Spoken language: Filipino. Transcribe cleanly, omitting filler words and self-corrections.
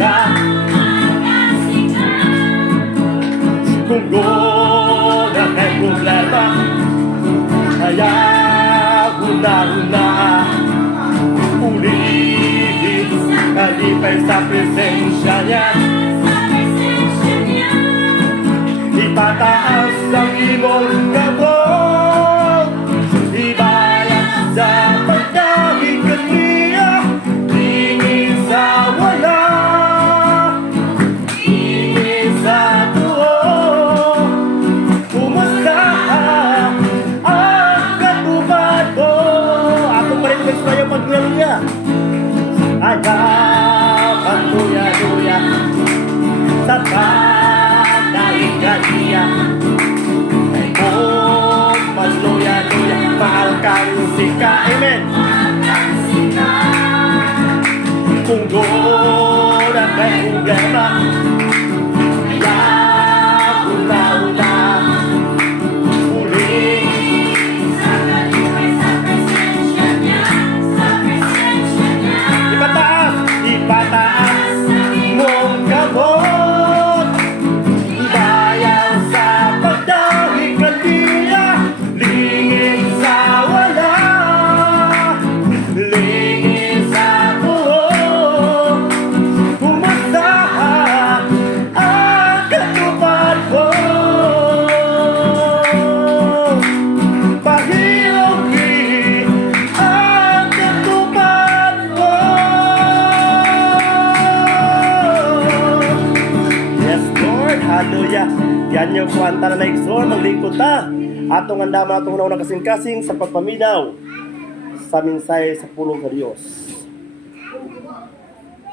ka. Kung doon may problema, kaya huna-huna ulit kalipay sa presensya niya. Ipataas ang imong kabog, ibayad sa pagkahigan niya. Tingin sa wala, tingin sa tuo. Kumusta ang katupad mo? Atong marinig sa iyo paglalya. Ayaw ang luya-luya sa kaniya. Oh, maluya-luya, mahal kang sika. Amen. Kung doon ang may problema, kaya una-una uli. Ipataas mong kabot, bayaw sa pagdahigan niya. Lingin sa wala, lingin sa buo. Kumusta ang katupad ko? Pahiyogi ang katupad ko. Yes, Lord, hallelujah. Yan yung kwanta na naigsoon, maglingkod ta. Atong andama atong unang kasing-kasing sa pagpaminaw sa minsay sa pulong sa Diyos.